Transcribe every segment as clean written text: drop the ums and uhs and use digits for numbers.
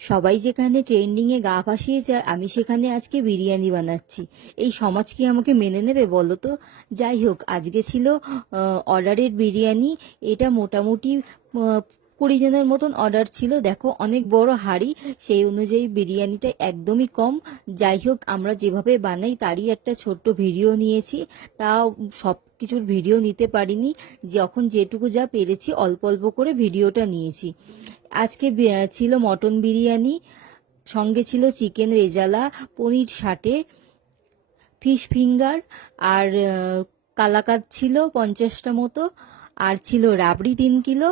সবাই যেখানে ট্রেন্ডিংয়ে গা ভাসিয়েছে আর আমি সেখানে আজকে বিরিয়ানি বানাচ্ছি, এই সমাজ কি আমাকে মেনে নেবে বলো তো? যাই হোক, আজকে ছিল অর্ডারের বিরিয়ানি। এটা মোটামুটি 20 জনের মতন অর্ডার ছিল। দেখো অনেক বড় হাঁড়ি, সেই অনুযায়ী বিরিয়ানিটা একদমই কম। যাই হোক, আমরা যেভাবে বানাই তারই একটা ছোট্ট ভিডিও নিয়েছি। তাও সব কিছুর ভিডিও নিতে পারিনি, যখন যেটুকু যা পেরেছি অল্প অল্প করে ভিডিওটা নিয়েছি। আজকে ছিল মটন বিরিয়ানি, সঙ্গে ছিল চিকেন রেজালা, পনির ষাটে, ফিশ ফিঙ্গার, আর কালাকাদ ছিল 50টা মতো, আর ছিল রাবড়ি 3 কিলো।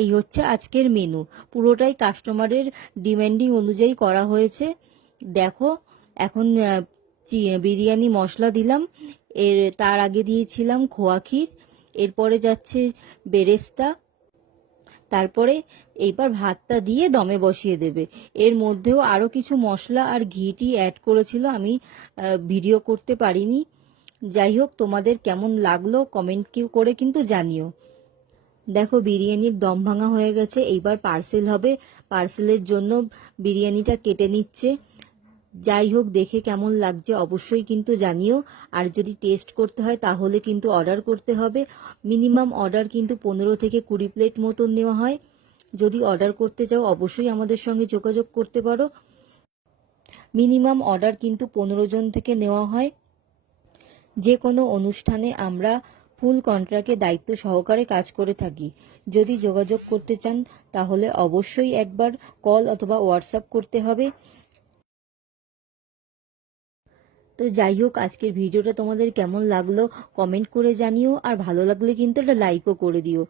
এই হচ্ছে আজকের মেনু। পুরোটাই কাস্টমারের ডিমান্ডিং অনুযায়ী করা হয়েছে। দেখো, এখন বিরিয়ানি মশলা দিলাম, তার আগে দিয়েছিলাম খোয়া ক্ষীর, এরপরে যাচ্ছে বেরেস্তা, তারপরে এইবার ভাতটা দিয়ে দমে বসিয়ে দেবে। এর মধ্যেও আরো কিছু মশলা আর ঘিটি অ্যাড করেছিল, আমি ভিডিও করতে পারিনি। যাই হোক, তোমাদের কেমন লাগলো কমেন্ট করে কিন্তু জানিও। দেখো, বিরিয়ানির দম ভাঙা হয়ে গেছে, এইবার পার্সেল হবে। পার্সেলের জন্য বিরিয়ানিটা কেটে নিচ্ছে। যাই হোক, দেখে কেমন লাগছে অবশ্যই কিন্তু জানিও। আর যদি টেস্ট করতে হয় তাহলে কিন্তু অর্ডার করতে হবে। মিনিমাম অর্ডার কিন্তু 15 থেকে 20 প্লেট মতন নেওয়া হয়। যদি অর্ডার করতে চাও অবশ্যই আমাদের সঙ্গে যোগাযোগ করতে পারো। মিনিমাম অর্ডার কিন্তু 15 জন থেকে নেওয়া হয়। যে কোনো অনুষ্ঠানে আমরা ফুল কন্ট্রাক্টে দায়িত্ব সহকারে কাজ করে থাকি। যদি যোগাযোগ করতে চান তাহলে অবশ্যই একবার কল অথবা হোয়াটসঅ্যাপ করতে হবে। তো যাই হোক, আজকের ভিডিওটা তোমাদের কেমন লাগলো কমেন্ট করে জানিও, আর ভালো লাগলে কিন্তু একটা লাইকও করে দিও।